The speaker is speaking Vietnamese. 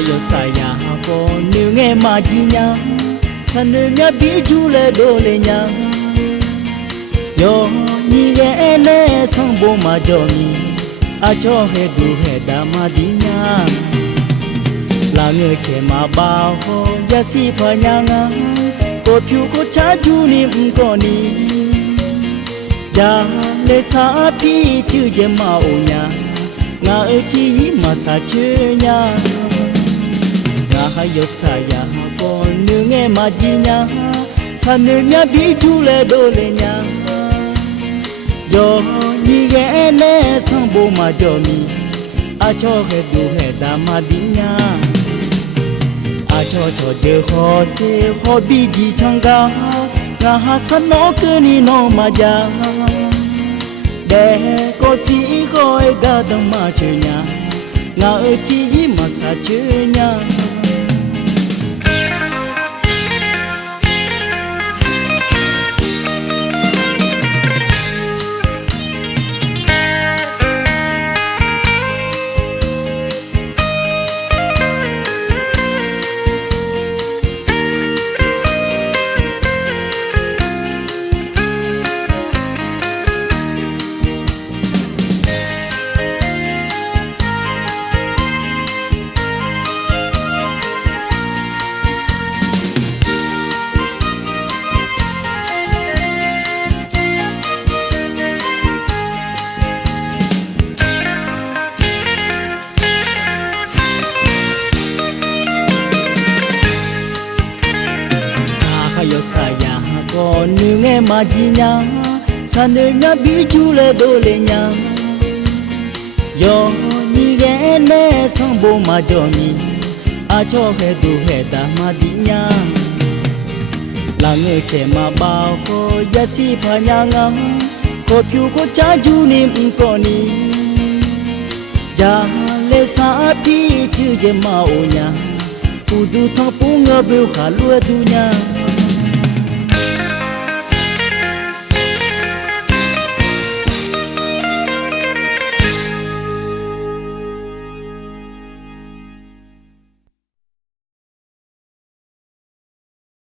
yo saya ko nu nge ma ji nya san nya bi ju le do le nya yo ni ye le sang bo ma jo ni a cho he du he da ma di nya la nge che ma ba ho ya si pha nya nga ko pyu ko cha ju ni ko ni ya le sa pi chu ye ma o nya nga ơ chi ma sa che nya yo saya ko nu nge ma ji nya san nya bi ju le do le nya yo ni ge le sang bo ma jo ni a cho he du he da ma di nya a cho je ho se ho bi ji chang ga nga ha san no ke ni no ma ja de ko si ko e ga dang ma che nya nga ơ chi ma sa che nya yo saya ko nu nge ma ji nya san nya bi ju le do le nya yo ni ge le sang bo ma jo ni a cho he du he da ma di nya la nge che ma ba ko ya si pha nya nga ko pyu ko cha ju ni ko ni ya le sa pi chu je ma o nya u du tha pu nga bu kha lu du nya